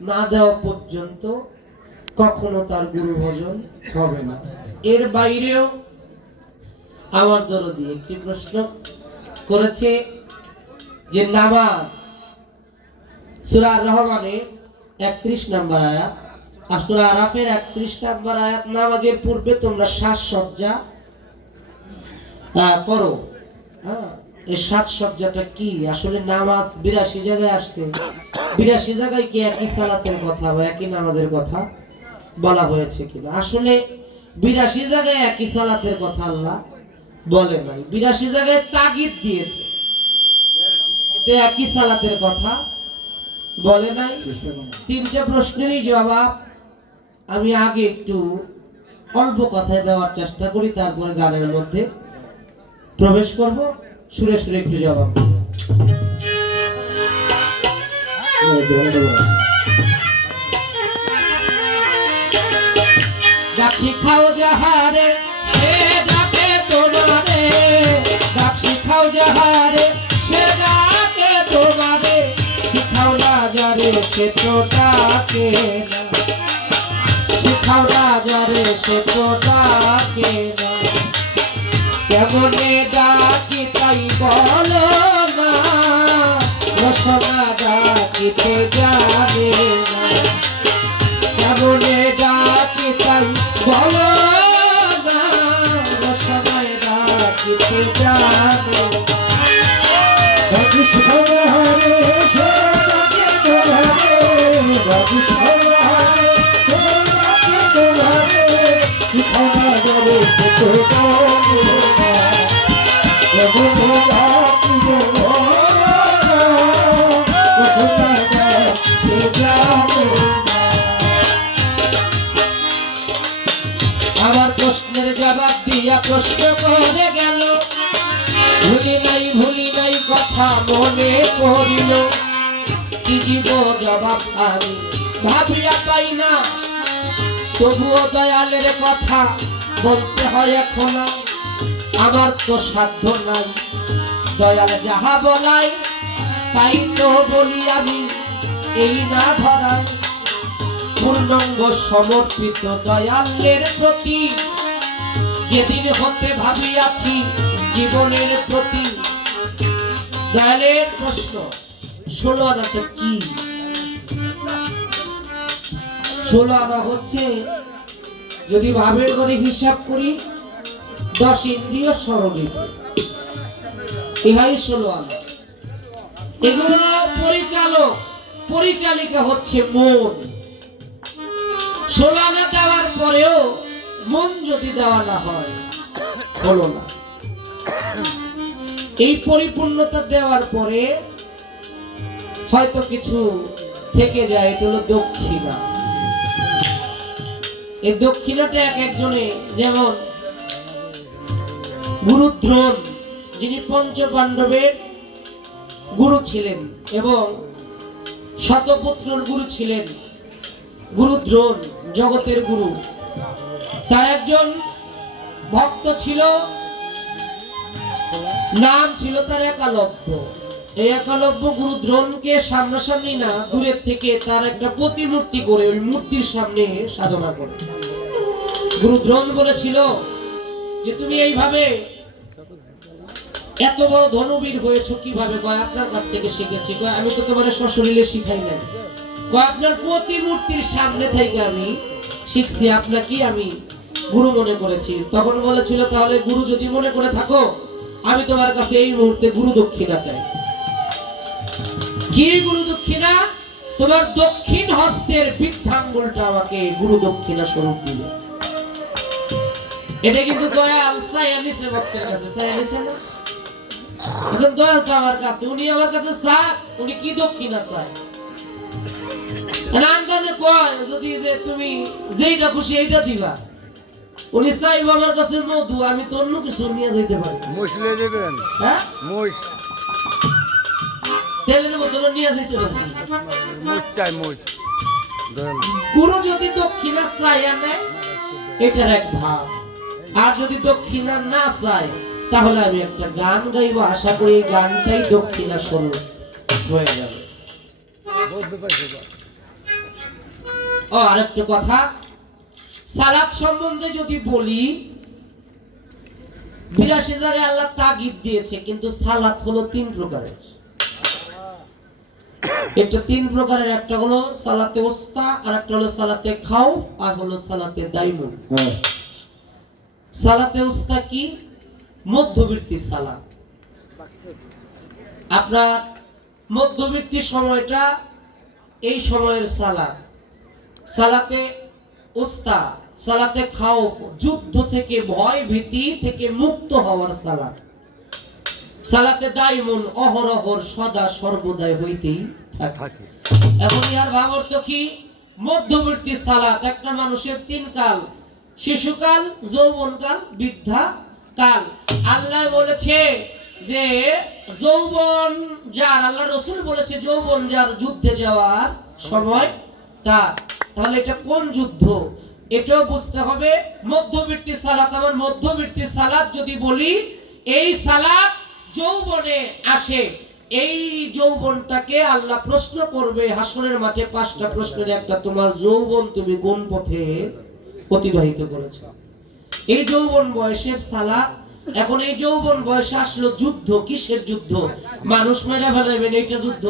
না দেওয়া পর্যন্ত কখনো তার গুরু ভজন হবে না। এর বাইরেও আমার দরদি একটি প্রশ্ন করেছে যে নামাজ একত্রিশ নম্বর আয়াত আর সূরা আরাফের একত্রিশ নম্বর আয়াত নামাজের পূর্বে তোমরা শ্বাসসজ্জা করো। হ্যাঁ। এই সাজসজ্জাটা কি? আসলে নামাজ বিরাশি জায়গায় আসছে। বিরাশি জায়গায় কি একই সালাতের কথা বা একই নামাজের কথা বলা হয়েছে কিনা? আসলে বিরাশি জায়গায় একই সালাতের কথা আল্লাহ বলে নাই। বিরাশি জায়গায় তাগিদ দিয়েছে। কিন্তু একই সালাতের কথা বলে নাই। তিনটে প্রশ্নেরই জবাব আমি আগে একটু অল্প কথায় দেওয়ার চেষ্টা করি, তারপরে গানের মধ্যে প্রবেশ করব। সুরে সুরে একটু দেব। ডাক শিখাও যাহারে, সে ডাকে তোমারে। ডাক শিখাও যাহারে, সে ডাকে তোমারে। শিখাও যারে সে তো শিখাও যারে সে তো কেমনে তাই বলো না রসনা ডাকিতে না। কেমনে ডাকি তাই বলো না রসনায় ডাকিতে জানে আমার দিয়া প্রশ্ন করে গেল। ভুলি নাই ভুলি নাই কথা মনে পড়িল। কি জীব জবাব আমি ভাবিয়া পাই না। তবুও দয়ালের কথা বলতে হয় এখন আমার তো সাধ্য নাই। দয়াল যাহা বলাই তাই তো বলি আমি, এই না ধরায়। পূর্ণাঙ্গ সমর্পিত দয়ালের প্রতি যেদিন হতে ভাবিয়াছি জীবনের প্রতি। দয়ালের প্রশ্ন, ষোলো আনাটা কি? ষোলো আনা হচ্ছে, যদি ভাবের করে হিসাব করি, দশ ইন্দ্রিয় স্মরণিত ইহাই ষোলো আনা এগুলো পরিচালক, পরিচালিকা হচ্ছে মন। ষোলো আনা মন যদি দেওয়া না হয়, হলো না। এই পরিপূর্ণতা দেওয়ার পরে হয়তো কিছু থেকে যায়, এটা হলো দক্ষিণা। এই দক্ষিণাটা এক একজনে, যেমন গুরুদ্রোণ, যিনি পঞ্চ পাণ্ডবের গুরু ছিলেন এবং শতপুত্রর গুরু ছিলেন, গুরুদ্রোণ, জগতের গুরু। তার একজন ভক্ত ছিল। নাম ছিল তার একালব্য। এই একালব্য গুরু দ্রোণকে সামনাসামনি না, দূরের থেকে তার একটা প্রতিমূর্তি করে ওই মূর্তির সামনে সাধনা করে। গুরু দ্রোণ বলেছিল যে, তুমি এইভাবে এত বড় ধনুবীর হয়েছো কীভাবে? কয়, আপনার কাছ থেকে শিখেছি। কয়, আমি তো তোমার সশরীরে শিখাই নাই। কয়, আপনার প্রতিমূর্তির সামনে থেকে আমি শিখছি আপনাকে আমি গুরু মনে করেছি। তখন বলেছিল, তাহলে গুরু যদি মনে করে থাকো, আমি তোমার কাছে এই মুহূর্তে গুরু দক্ষিণা চাই। কি গুরু দক্ষিণা? তোমার দক্ষিণ হস্তের বৃদ্ধাঙ্গুলটা আমাকে গুরু দক্ষিণা স্বরূপ দিলে। এটা কিন্তু দয়াল চাইয়া ভক্তের কাছে নিছে না? আমার কাছে, উনি আমার কাছে উনি চাইব আমার কাছে মধু আমি তো অন্য কিছু নিয়ে যেতে পারি। মুসলে দেবেন হ্যাঁ? মুস তেলের বোতল নিয়ে যেতে পারি। মুস চাই মুস গুরু যদি দক্ষিণা চাইয়া নেয় এটার এক ভাব আর যদি দক্ষিণা না চায় তাহলে আমি একটা গান গাইবো। আশা করি এই গানটাই দক্ষিণা স্বরূপ হয়ে যাবে। ও আরেকটা কথা। সালাত সম্বন্ধে যদি বলি বিরাশি জায়গায় আল্লাহ তাগিদ দিয়েছে কিন্তু সালাত হলো তিন প্রকারের। এটা তিন প্রকারের একটা হলো সালাতে ওস্তা আর একটা হলো সালাতে খাও আর হলো সালাতে দাইমুন। হ্যাঁ। সালাতে উস্তা কি? মধ্যবর্তী সালাত আপনার মধ্যবর্তী সময়টা এই সময়ের সালাত সালাতে উস্তা সালাতে খাওফ যুদ্ধ থেকে ভয় ভীতি থেকে মুক্ত হওয়ার সালাত। সালাতে দাইমুন অহরহর সদা সর্বদাই হইতেই থাকে। থাকে। এখন ইয়ার ভাব অর্থ কি? মধ্যবর্তী সালাত একটা মানুষের তিন কাল শিশুকাল যৌবনকাল বৃদ্ধা কাল। আল্লাহ বলেছে যে যৌবন যার আল্লাহ রসুল বলেছে যৌবন যার যুদ্ধে যাওয়ার সময় তার। তাহলে এটা কোন যুদ্ধ? এটাও বুঝতে হবে মধ্যবর্তী সালাত, আমার মধ্যবর্তী সালাত যদি বলি, এই সালাত যৌবনে আসে। এই যৌবনটাকে আল্লাহ প্রশ্ন করবে হাসনের মাঠে পাঁচটা প্রশ্নের একটা, তোমার যৌবন তুমি কোন পথে অতিবাহিত করেছ? এই যৌবন বয়সের সালাত, এখন এই যৌবন বয়সে আসলো যুদ্ধ, কিসের যুদ্ধ? মানুষ মেরা ফেলাবেন এইটা যুদ্ধ।